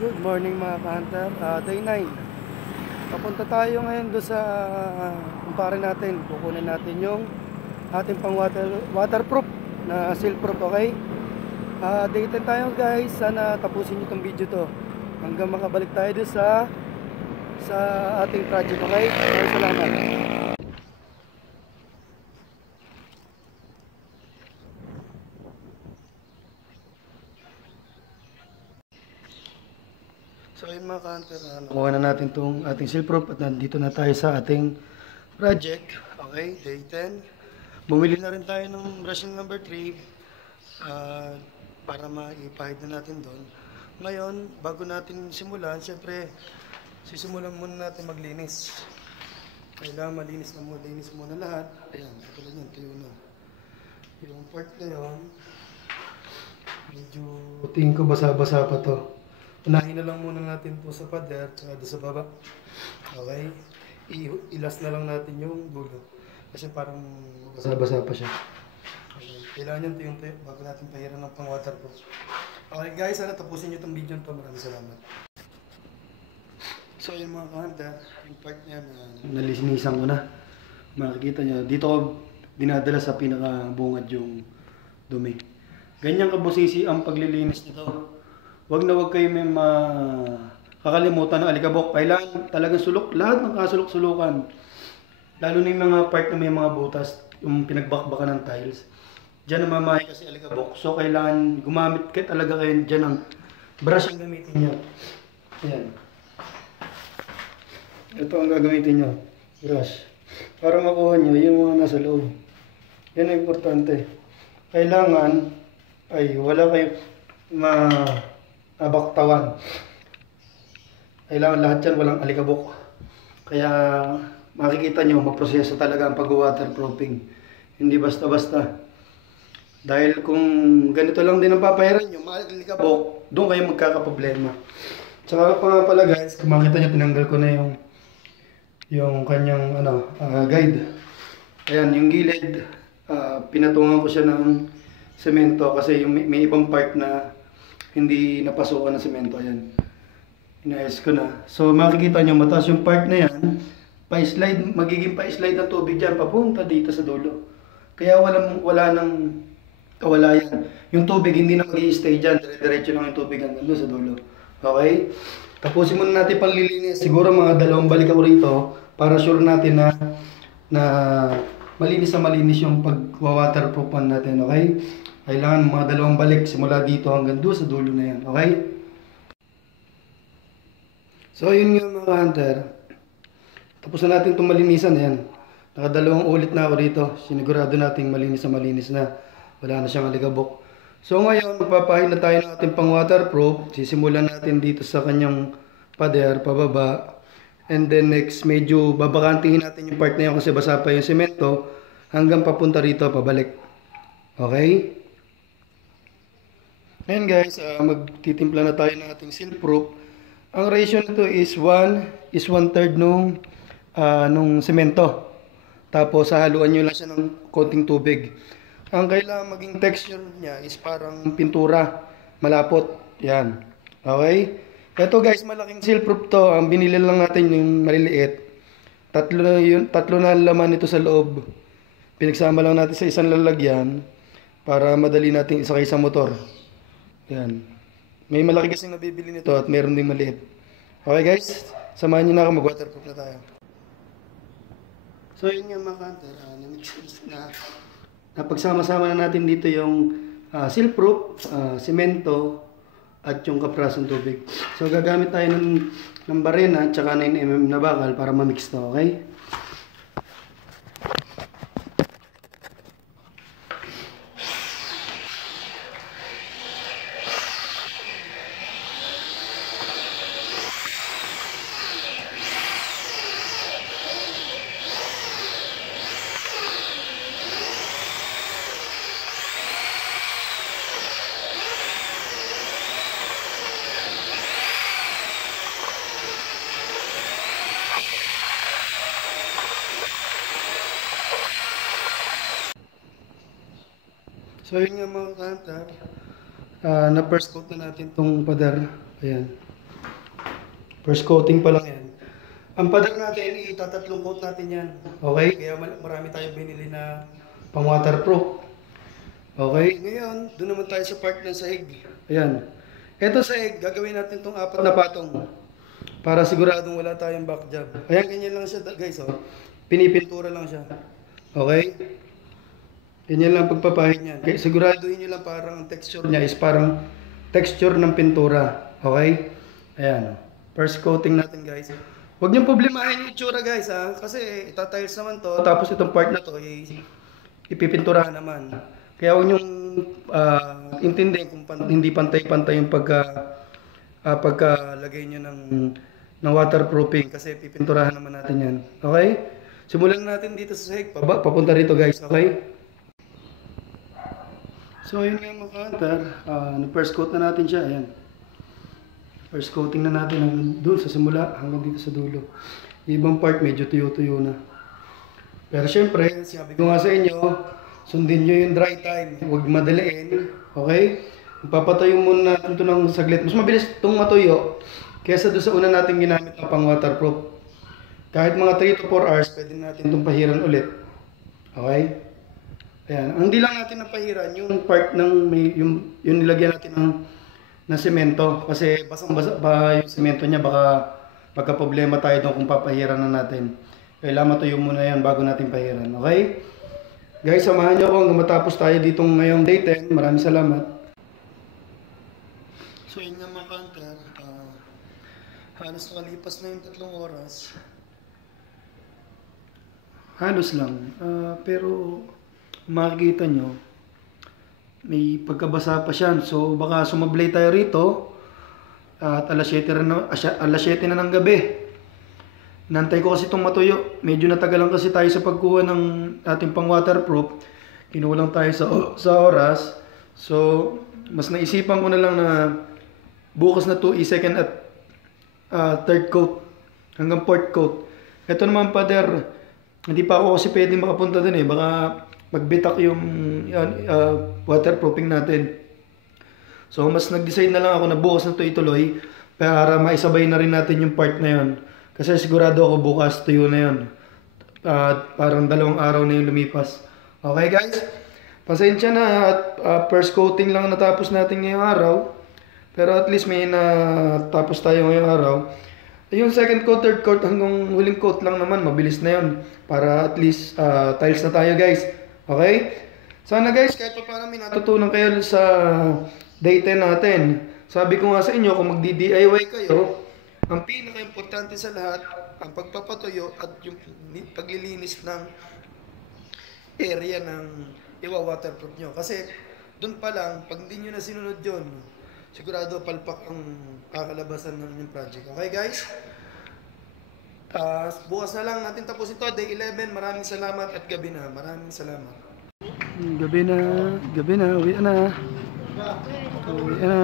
Good morning mga ka-hunter. Day 9. Papunta tayo ngayon doon sa kumpare natin. Kukunin natin yung ating pang waterproof na seal-proof, okay? Day 10 tayo guys. Sana tapusin nyo itong video to hanggang makabalik tayo doon sa ating project, okay? Maraming salamat. So ayun mga ka-hunter, nakuha na natin itong ating seal-proof at nandito na tayo sa ating project. Okay, day 10. Bumili na rin tayo ng brushing number 3 para maipahid na natin doon. Ngayon, bago natin simulan, siyempre sisimulan muna natin maglinis. Kailangan malinis muna lahat. Ayan, katulad yan, tuyo na. Yung part na yun, medyo tingin ko basa-basa pa to. Unahin na lang muna natin po sa pader at saka sa baba. Okay? Ilas na lang natin yung dulo. Kasi parang basa-basa pa siya. Okay. Kailangan yung tuyo bago natin pahiran ng pang waterproof. Okay guys, sana tapusin nyo itong video nito. Maraming salamat. So yung mga ka-hunter, yung part niya na nalisinisan ko na. Makikita nyo, dito ko dinadala sa pinakabungad yung dumi. Ganyan kabusisi ang paglilinis nito. Wag na wag kayo may kakalimutan ng alikabok. Kailangan talagang sulok. Lahat ng kasulok-sulukan. Lalo na yung mga part na may mga butas. Yung pinagbakbakan ng tiles. Diyan namamahay kasi alikabok. So kailangan gumamit kayo talaga kayo dyan ng brush ang gamitin nyo. Ayan. Ito ang gagamitin nyo. Brush. Para makuha nyo yung mga nasa loob. Yan ang importante. Kailangan ay wala kayo nabaktawan. Kailangan lahat yan walang alikabok. Kaya makikita nyo, maproseso talaga ang pag-waterproofing. Hindi basta-basta. Dahil kung ganito lang din ang papahiran nyo, alikabok, doon kayo magkakaproblema. Tsaka pa nga pala guys, kung makita nyo, tinanggal ko na yung kanyang guide. Ayan, yung gilid, pinatungan ko siya ng semento kasi yung may ibang part na hindi napasukan ng semento. Ayan, inayos ko na. So makikita nyo mataas yung part na yan, pa-slide, magiging pa-slide ng tubig dyan papunta dito sa dulo. Kaya wala nang kawalayan. Yung tubig hindi na mag-i-stay dyan, dire-diretso lang yung tubig hanggang doon sa dulo. Okay, tapusin muna natin panlilinis. Siguro mga 2 balik ako rito para sure natin na malinis yung pag-waterproofan natin. Okay, kailangan mga 2 balik simula dito hanggang doon sa dulo na yan. Okay? So yun nga mga hunter. Tapos na natin itong malinisan. Ayan. Naka 2 ulit na ako dito. Sinigurado natin malinis na. Wala na siyang alikabok. So ngayon magpapahin na tayo ng ating pang waterproof. Sisimulan natin dito sa kanyang pader, pababa. And then next medyo babakantihin natin yung part na yun kasi basa pa yung semento. Hanggang papunta rito, pabalik. Okay? Ayan guys, magtitimpla na tayo ng ating seal-proof. Ang ratio nito is 1:1/3 nung semento. Tapos hahaluan nyo lang siya ng konting tubig. Ang kailangan maging texture niya is parang pintura, malapot. Yan. Okay? Ito guys, malaking seal-proof to. Ang binili lang natin yung maliliit. Tatlo na laman nito sa loob. Pinagsama lang natin sa isang lalagyan para madali natin isakay sa motor. Yan. May malaki kasing nabibili nito at meron ding maliit. Okay guys, samahan nyo na ako, mag-waterproof na tayo. So yun nga mga hunter, napagsama-sama na natin dito yung seal-proof, semento, at yung kaprasong tubig. So gagamit tayo ng barena at saka 9mm na bakal para mamix to, okay? So yun nga mga hunter, na first coat na natin itong pader. Ayan. First coating pa lang yan. Ang pader natin, itatatlong coat natin yan. Okay? Kaya marami tayong binili na pang waterproof. Okay? Ngayon, doon naman tayo sa part ng sahig. Ayan. Ito sahig, gagawin natin itong 4 na patong. Para siguradong wala tayong back job. Ayan, ganyan lang siya guys. Oh. Pinipintura lang siya. Okay? Ganyan lang pagpapahid niyan. Kaya siguraduhin nyo lang parang texture niya is parang texture ng pintura. Okay? Ayan. First coating natin guys. Huwag niyong problemahin yung itsura guys ha. Kasi itatiles naman to. Tapos itong part na to ipipinturahan naman. Kaya huwag niyong intindihin kung hindi pantay-pantay yung pagkalagay niyo ng waterproofing. Kasi pipinturahan naman natin yan. Okay? Simulan natin dito sa sahig. Papunta rito guys. Okay? So yun nga mga ka-hunter. First coat na natin siya. Ayan. First coating na natin hanggang doon sa simula hanggang dito sa dulo. Yung ibang part medyo tuyo-tuyo na. Pero syempre, sabi ko nga sa inyo, sundin nyo yung dry time. Huwag madaliin. Okay? Papatayo muna natin ito ng saglit. Mas mabilis itong matuyo kaysa doon sa una natin ginamit na pang waterproof. Kahit mga 3 to 4 hours, pwede natin itong pahiran ulit. Okay? Ayan. Ang hindi lang natin napahiran, yung part ng yung nilagyan natin ng semento. Kasi basang-basa ba yung semento niya, baka magka-problema tayo doon kung papahiran na natin. Kailangan matuyo muna yan bago natin pahiran. Okay? Guys, samahan niyo ako hanggang matapos tayo dito ngayong day 10. Maraming salamat. So yun nga mga ka-hunter, halos nakalipas na yung 3 oras. Halos lang. Pero makikita nyo, may pagkabasa pa siya. So baka sumablay tayo rito at alas 7 na ng gabi. Nantay ko kasi itong matuyo. Medyo natagalan kasi tayo sa pagkuha ng ating pang waterproof. Kinulang tayo sa oras. So mas naisipan ko na lang na bukas na to i-second at third coat hanggang fourth coat. Ito naman pader, hindi pa ako kasi pwede makapunta dun eh. Baka magbitak yung waterproofing natin. So mas nag-decide na lang ako na bukas na to ituloy para maisabay na rin natin yung part na yon. Kasi sigurado ako bukas tuyo na yon. Parang 2 araw na yung lumipas. Okay guys? Pasensya na at first coating lang natapos natin ngayong araw. Pero at least may natapos tayo ngayong araw. Yung second coat, third coat, hanggang huling coat lang naman, mabilis na yon. Para at least tiles na tayo guys. Okay? Sana guys, kahit pa paano may natutunan kayo sa day 10 natin. Sabi ko nga sa inyo, kung magdi-DIY kayo, ang pinaka-importante sa lahat, ang pagpapatuyo at yung paglilinis ng area ng iwa-waterproof nyo. Kasi doon pa lang, pag hindi nyo na sinunod yun, sigurado palpak ang kakalabasan ng inyong project. Okay guys? Bukas na lang natin tapos ito, day 11. Maraming salamat at gabi na. Maraming salamat. Gabi na, uwi na. Uwi na.